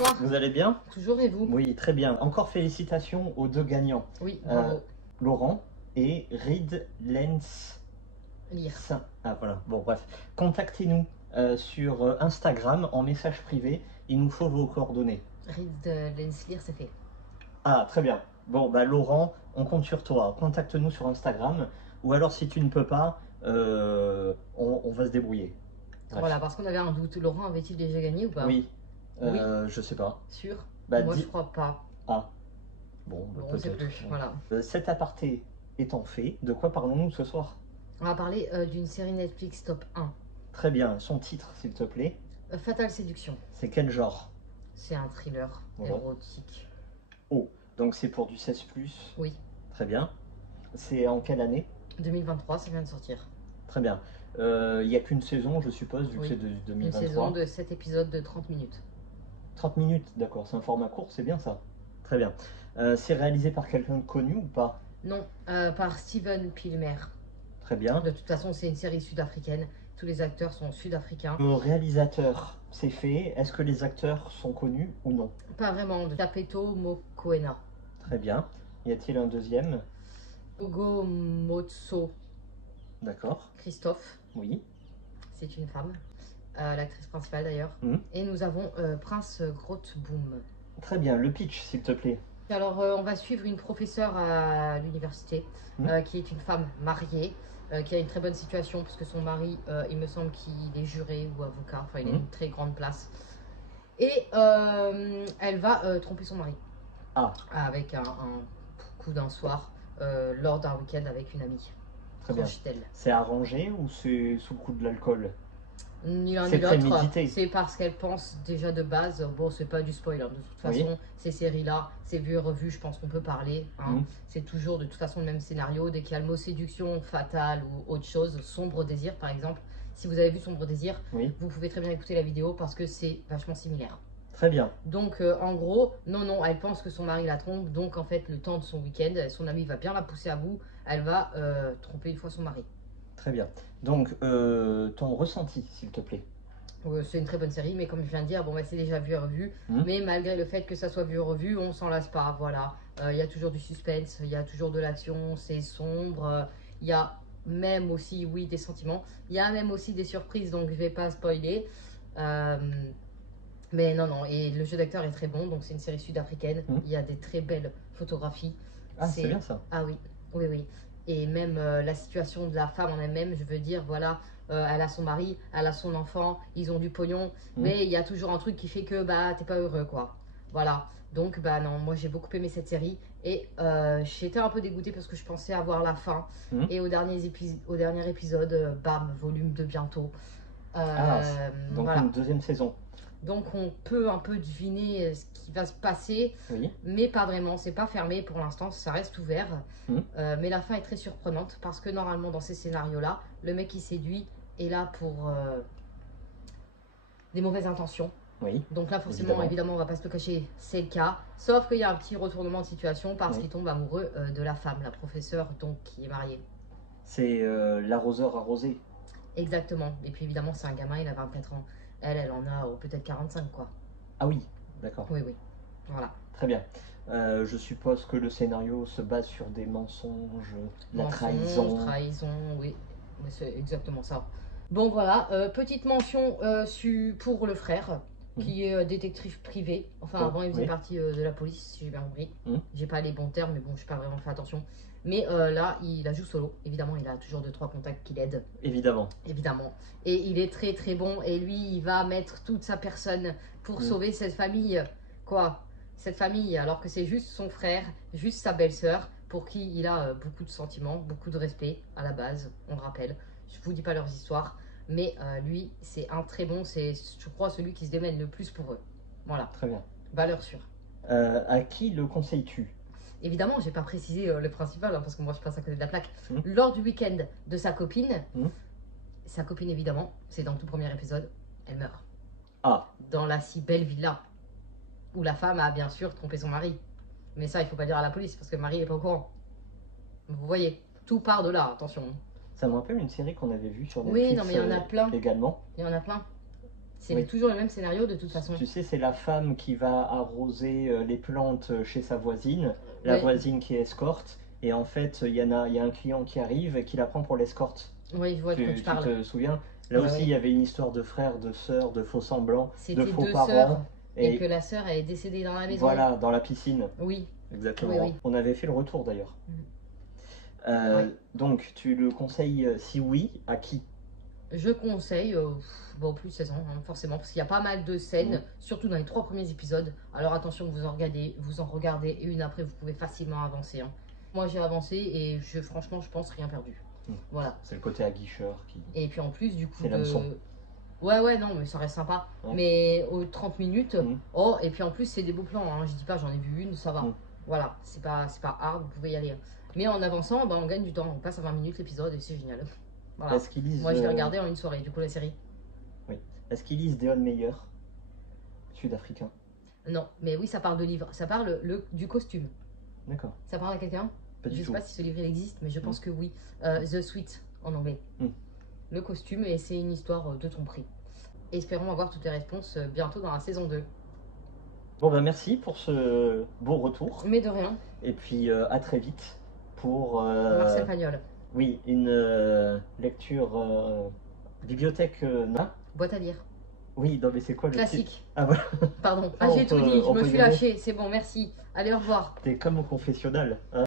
bonsoir. Vous allez bien? Toujours et vous? Oui, très bien. Encore félicitations aux deux gagnants. Oui, bravo. Laurent et Reed Lens. Lire. Ah voilà, bon bref. Contactez-nous sur Instagram en message privé. Il nous faut vos coordonnées. Reed Lenslir, c'est fait. Ah, très bien. Bon, bah Laurent, on compte sur toi. Contacte-nous sur Instagram. Ou alors si tu ne peux pas, on va se débrouiller. Bref. Voilà, parce qu'on avait un doute. Laurent avait-il déjà gagné ou pas? Oui. Oui. Je sais pas. Sûr? Bah, Moi, je crois pas. Ah. Bon, bah, On sait peut-être. plus, voilà. Cet aparté étant fait, de quoi parlons-nous ce soir? On va parler d'une série Netflix top 1. Très bien, son titre s'il te plaît. Fatale Séduction. C'est quel genre? C'est un thriller érotique. Oh, donc c'est pour du 16+. Oui. Très bien. C'est en quelle année? 2023, ça vient de sortir. Très bien. Il n'y a qu'une saison, je suppose, vu que c'est de 2023. Une saison de 7 épisodes de 30 minutes. 30 minutes, d'accord, c'est un format court, c'est bien ça. Très bien. C'est réalisé par quelqu'un de connu ou pas? Non, par Steven Pilmer. Très bien. De toute façon, c'est une série sud-africaine. Tous les acteurs sont sud-africains. Le réalisateur, c'est fait. Est-ce que les acteurs sont connus ou non? Pas vraiment. Tapeto Mokoena. Très bien. Y a-t-il un deuxième? Hugo Motso. D'accord. Christophe. Oui. C'est une femme. L'actrice principale d'ailleurs. Et nous avons Prince Grootboom. Très bien. Le pitch, s'il te plaît. Alors, on va suivre une professeure à l'université qui est une femme mariée, qui a une très bonne situation parce que son mari, il me semble qu'il est juré ou avocat, enfin il a une très grande place. Et elle va tromper son mari. Ah. Avec un coup d'un soir, lors d'un week-end avec une amie. Très bien. C'est arrangé ou c'est sous le coup de l'alcool? Ni l'un ni l'autre, c'est parce qu'elle pense déjà de base, bon c'est pas du spoil, hein, de toute façon ces séries-là, c'est vu et revu, je pense qu'on peut parler, hein. C'est toujours de toute façon le même scénario, dès qu'il y a le mot séduction, fatale ou autre chose, sombre désir par exemple, si vous avez vu Sombre désir, vous pouvez très bien écouter la vidéo parce que c'est vachement similaire. Très bien. Donc en gros, non, elle pense que son mari la trompe, donc en fait le temps de son week-end, son ami va bien la pousser à bout, elle va tromper une fois son mari. Très bien. Donc, ton ressenti, s'il te plaît. C'est une très bonne série, mais comme je viens de dire, bon, bah, c'est déjà vu et revu. Mais malgré le fait que ça soit vu et revu, on s'en lasse pas. Voilà. Il y a toujours du suspense, il y a toujours de l'action, c'est sombre. Il y a même aussi, oui, des sentiments. Il y a même aussi des surprises, donc je vais pas spoiler. Mais non, et le jeu d'acteur est très bon, donc c'est une série sud-africaine. Il y a des très belles photographies. Ah, c'est bien ça. Ah oui. Et même la situation de la femme en elle-même, je veux dire, voilà, elle a son mari, elle a son enfant, ils ont du pognon, mais il y a toujours un truc qui fait que bah t'es pas heureux quoi. Voilà, donc bah non, moi j'ai beaucoup aimé cette série et j'étais un peu dégoûtée parce que je pensais avoir la fin. Et au dernier épisode, bam, volume 2 bientôt. Donc voilà. Une deuxième saison. Donc on peut un peu deviner ce qui va se passer, mais pas vraiment, c'est pas fermé pour l'instant, ça reste ouvert. Mais la fin est très surprenante parce que normalement dans ces scénarios-là, le mec qui séduit est là pour des mauvaises intentions. Donc là forcément, évidemment, on va pas se le cacher, c'est le cas. Sauf qu'il y a un petit retournement de situation parce qu'il tombe amoureux de la femme, la professeure donc qui est mariée. C'est l'arroseur arrosé. Exactement, et puis évidemment c'est un gamin, il a 24 ans. Elle en a peut-être 45 quoi. Ah oui, d'accord. Oui, voilà. Très bien. Je suppose que le scénario se base sur des mensonges, la trahison. Oui, c'est exactement ça. Bon voilà, petite mention pour le frère, qui est détective privé. Enfin avant il faisait partie de la police, si j'ai bien compris. J'ai pas les bons termes, mais bon, je n'ai pas vraiment fait attention. Mais là, il la joue solo. Évidemment, il a toujours 2-3 contacts qui l'aident. Évidemment. Et il est très très bon. Et lui, il va mettre toute sa personne pour sauver cette famille. Quoi? Cette famille, alors que c'est juste son frère, juste sa belle-sœur, pour qui il a beaucoup de sentiments, beaucoup de respect à la base, on le rappelle. Je vous dis pas leurs histoires. Mais lui, c'est un très bon, c'est je crois celui qui se démène le plus pour eux. Voilà. Très bien. Valeur sûre. À qui le conseilles-tu? Évidemment, j'ai pas précisé le principal, hein, parce que moi je passe à côté de la plaque. Lors du week-end de sa copine, évidemment, c'est dans le tout premier épisode, elle meurt. Ah. Dans la si belle villa, où la femme a bien sûr trompé son mari. Mais ça, il faut pas dire à la police, parce que le mari n'est pas au courant. Vous voyez, tout part de là, attention. Ça me rappelle une série qu'on avait vue sur Netflix. Oui, non mais il y en a plein. Également. Il y en a plein. C'est Oui. toujours le même scénario de toute façon. Tu sais, c'est la femme qui va arroser les plantes chez sa voisine, la Ouais. voisine qui est escorte, et en fait, il y a un client qui arrive et qui la prend pour l'escorte. Oui, je vois de quoi tu Tu parles. te souviens? Là Ouais, aussi, ouais. il y avait une histoire de frères, de sœurs, de faux semblants, de C'était faux 2 parents, sœurs et que et la sœur elle est décédée dans la maison. voilà, dans la piscine. Oui, Exactement. oui, oui. On avait fait le retour d'ailleurs. Ouais. Donc, tu le conseilles, si oui, à qui? Je conseille, bon, plus de 16 ans, hein, forcément, parce qu'il y a pas mal de scènes, surtout dans les 3 premiers épisodes. Alors attention, vous en regardez une après, vous pouvez facilement avancer. Hein. Moi j'ai avancé et franchement, je pense rien perdu. Voilà. C'est le côté aguicheur qui. Et puis en plus, du coup, C'est l'hameçon. Ouais, non, mais ça reste sympa. Ouais. Mais aux 30 minutes, Mhm. oh, et puis en plus, c'est des beaux plans. Hein. Je dis pas, j'en ai vu une, ça va. Mhm. Voilà, c'est pas hard, vous pouvez y aller. Mais en avançant, bah, on gagne du temps. On passe à 20 minutes l'épisode et c'est génial. Voilà. Est-ce qu'ils lisent, Moi, je l'ai regardé en une soirée, du coup, la série. Oui. Est-ce qu'ils lisent Deon Meyer, sud-africain? Non, mais oui, ça parle de livre. Ça parle du costume. D'accord. Ça parle à quelqu'un? Pas Je du sais tout. pas si ce livre il existe, mais je pense que oui. The Suite en anglais. Le costume, et c'est une histoire de ton prix. Espérons avoir toutes les réponses bientôt dans la saison 2. Bon, bah merci pour ce beau retour. Mais de rien. Et puis à très vite pour Marcel Pagnol. oui, une lecture bibliothèque. Boîte à lire. Oui, non, mais c'est quoi le titre? Classique. Ah voilà, Pardon. Ah, J'ai tout dit, je on me peut suis y aller. lâchée. C'est bon, merci. Allez, au revoir. T'es comme au confessionnal. Hein.